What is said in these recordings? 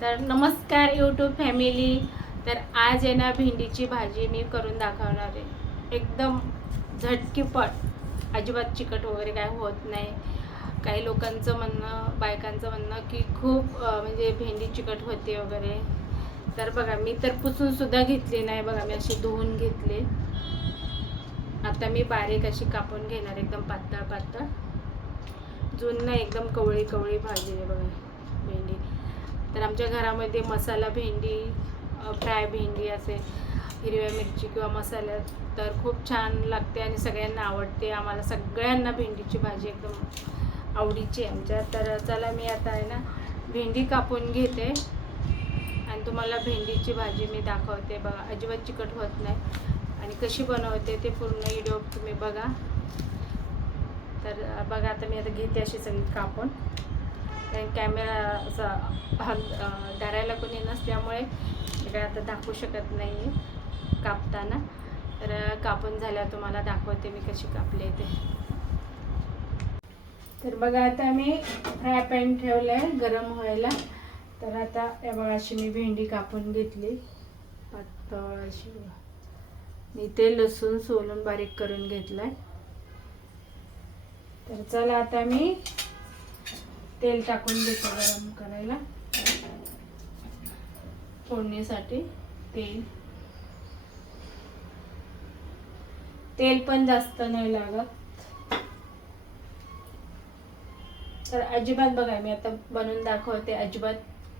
तर नमस्कार YouTube family तर आज आहे ना भेंडीची भाजी मी करून दाखवणार आहे. एकदम झटकीपट. अजिबात चिकट वगैरे काय होत नाही. काही लोकांचं म्हणणं बायकांचं म्हणणं की खूप म्हणजे भेंडी चिकट होते वगैरे. तर बघा मी तर पुसूनसुद्धा घेतली नाही बघा मी अशी धुवून घेतली. आता मी बारीक अशी कापून घेणार एकदम पातळ पातळ जून ना एकदम कवळी कवळी भाजी आहे बघा. तर आमच्या घरामध्ये मसाला भेंडी फ्राय भेंडी असे हिरव्या मिरची किंवा मसाल्या तर खूप छान लागते आणि सगळ्यांना आवडते. आम्हाला सगळ्यांना भेंडीची भाजी एकदम आवडीची आहे आमच्या. तर चला मी आता आहे ना भेंडी कापून घेते. आणि तुम्हाला भेंडीची भाजी मी दाखवते. बघा अजिबात चिकट होत नाही. आणि कशी बनवते ते पूर्ण व्हिडिओ तुम्ही बघा. तर बघा आता मी आता घेते अशी सगळी कापून. कारण कॅमेरा असा हल धरायला कोणी नसल्यामुळे काय आता दाखवू शकत नाही कापताना. तर कापून झाल्यावर तुम्हाला दाखवते मी कशी कापले ते. तर बघा आता मी फ्राय पॅन ठेवलं आहे गरम व्हायला. तर आता या बघा अशी मी भेंडी कापून घेतली. पातळ अशी मी ते लसूण सोलून बारीक करून घेतलं आहे तर चला आता मी तेल टाकून देतो गरम करायला. फोडणीसाठी तेल. तेल पण जास्त नाही लागत. तर अजिबात बघा मी आता बनवून दाखवते अजिबात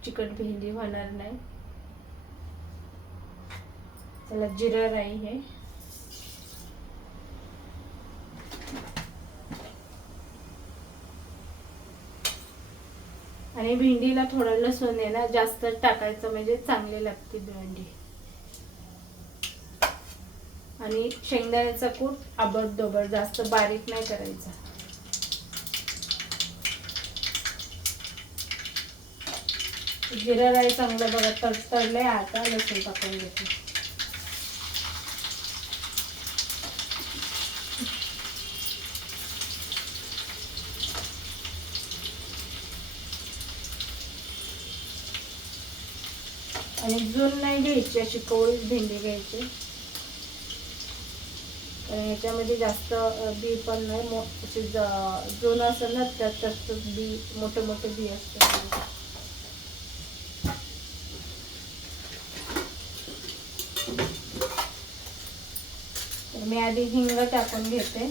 चिकट भेंडी होणार नाही. चला जिरं राई हे. आणि भेंडीला थोडं लसूण आहे ना जास्त टाकायचं म्हणजे चांगली लागते भेंडी. आणि शेंगदाण्याचा कूट आबड दोबड जास्त बारीक नाही करायचा. जिरा राई चांगलं बघा तडतडले आता लसूण टाकून घेते. आणि जून नाही घ्यायची अशी कवळीच भेंडी घ्यायची. कारण याच्यामध्ये जास्त बी पण नाही मो अशी ज- जून असेल ना त्यात जास्त बी मोठे मोठे बी असतात. मी आधी हिंग टाकून घेते.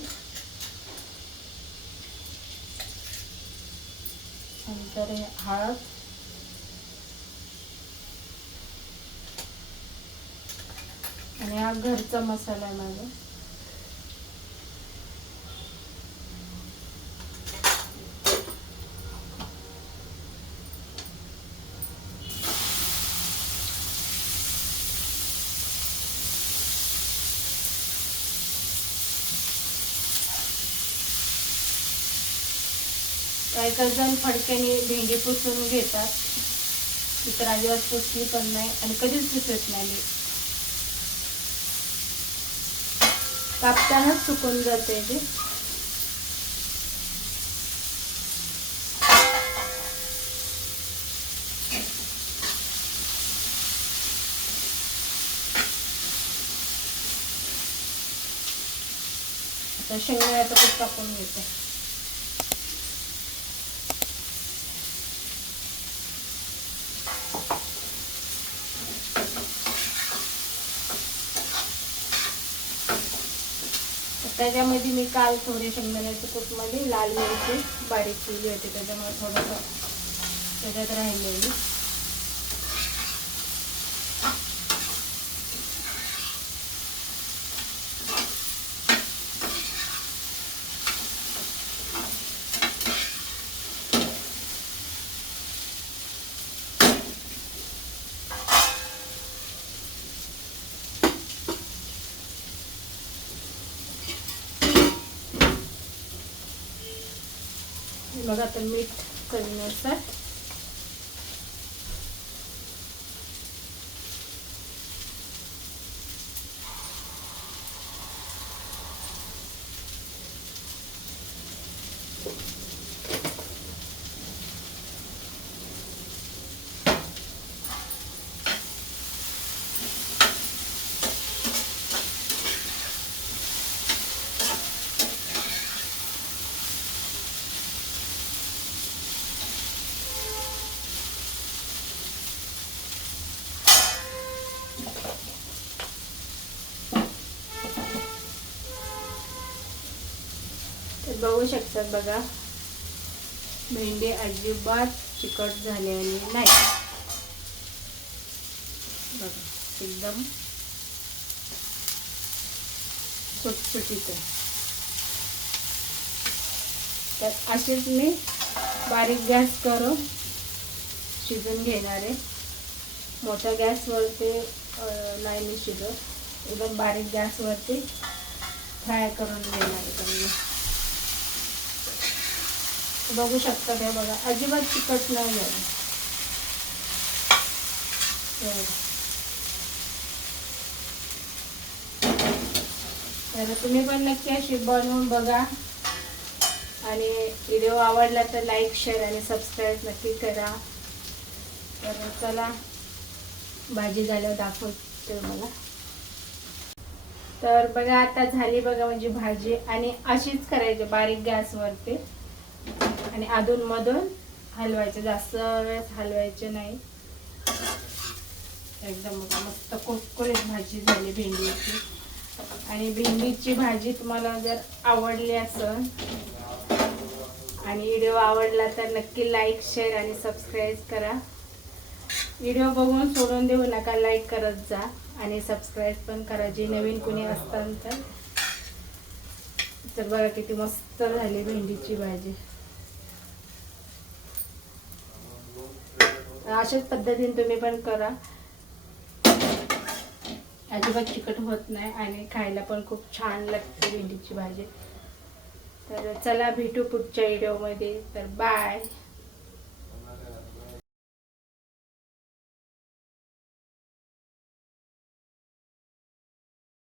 नंतर हळद. आणि हा घरचा मसाला आहे माझा. काही काही जण फडक्याने भेंडी पुसून घेतात. इतर तर अजिबात पुसली पण नाही आणि कधीच पुसत नाही मी कापतानाच सुकून जाते ते. आता शेंगदाण्याचं कूट टाकून घेते. त्याच्यामध्ये मी काल थोडे शेंगदाण्याच्या कूटमध्ये लाल मिरची बारीक केली होती त्याच्यामुळे थोडंसं त्याच्यात राहिलेली. बघा आता मीठ चवीनुसार बघू शकतात बघा. भेंडी अजिबात चिकट झालेली नाही. बघा एकदम फुटफुटीत आहे. तर असेच मी बारीक गॅस करून शिजून घेणार आहे. मोठ्या गॅसवरती नाही मी शिजत एकदम बारीक गॅसवरती फ्राय करून घेणार आहे त्यांनी बघू शकता काय बघा. अजिबात चिकट नाही तर तुम्ही पण नक्की अशी बनवून बघा. आणि व्हिडिओ आवडला तर लाईक शेअर आणि सबस्क्राईब नक्की करा. तर चला भाजी झाल्यावर दाखवते मला तर बघा आता झाली बघा म्हणजे भाजी. आणि अशीच करायची बारीक गॅसवरती. आणि अधूनमधून हलवायचे जास्त वेळेस हलवायचे नाही. एकदम मस्त कुरकुरीत भाजी झाली भेंडीची. आणि भेंडीची भाजी तुम्हाला जर आवडली असेल आणि व्हिडिओ आवडला तर नक्की लाईक शेअर आणि सबस्क्राईब करा. व्हिडिओ बघून सोडून देऊ नका लाईक करत जा आणि सबस्क्राईब पण करा जे नवीन कुणी असतात तर बघा किती मस्त झाली भेंडीची भाजी. अशाच पद्धतीने तुम्ही पण करा. अजिबात चिकट होत नाही आणि खायला पण खूप छान लागते भेंडीची भाजी. तर चला भेटू पुढच्या व्हिडिओमध्ये तर बाय